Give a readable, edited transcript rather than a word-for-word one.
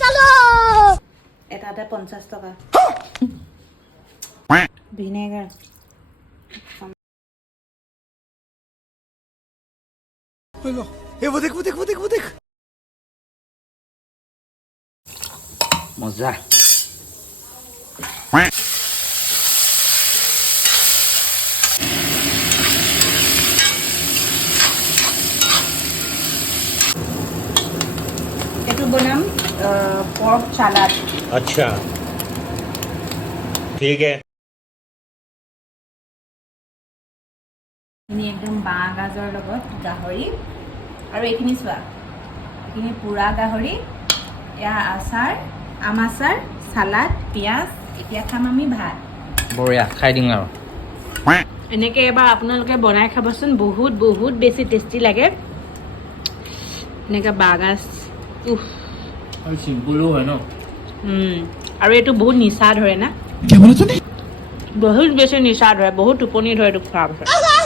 চলো এটাতে 50 টাকা ভিনেগার हेलो ए वो देख মজা এটু বনাম পর্ক সালাড अच्छा ठीक है এখিনি একদম বাঁহ গাজৰ লগত গাহৰি আৰু এইখিনি চোৱা এইখিনি পুৰা গাহৰি এয়া আচাৰ আম আচাৰ সালাড পিঁয়াজ এতিয়া খাম আমি ভাত বঢ়িয়া খাই দিম আৰু এনেকৈ এবাৰ আপোনালোকে বনাই খাবচোন বহুত বহুত বেছি টেষ্টি লাগে এনেকৈ বাঁহগাজ আৰু চিম্পুলো হয় ন আৰু এইটো বহুত নিচা ধৰে না क्या बोला तूने বহুত বেছি নিচা ধৰে বহুত টোপনি ধৰে এইটো খোৱাৰ পাছত